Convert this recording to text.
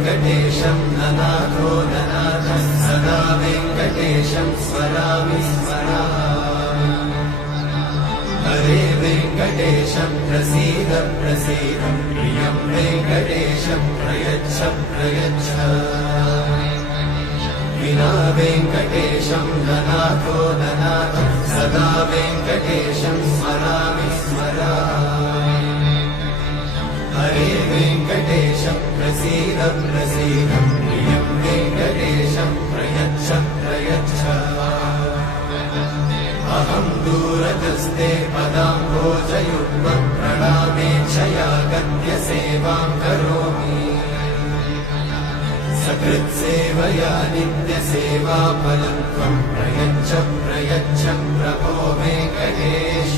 वेङ्कटेशं ननाथो ननाथः सदा वेङ्कटेशं स्मरामि स्मरामि हरे वेङ्कटेशं प्रसीद प्रसीद प्रियं वेङ्कटेशं प्रयच्छ प्रयच्छ विना वेङ्कटेशं ननाथो ननाथः सदा वेङ्कटेशं स्मरामि स्मरामि हरे वेङ्कटेशं प्रसीद प्रसीद प्रियं वेङ्कटेशं प्रयच्छ प्रयच्छ अहं दूरतस्ते पदाम्भोजयुग्मं प्रणामेच्छया गत्य सेवां करोमि सकृत्सेवया नित्यसेवाफलं त्वं प्रयच्छ प्रयच्छ प्रभो वेङ्कटेश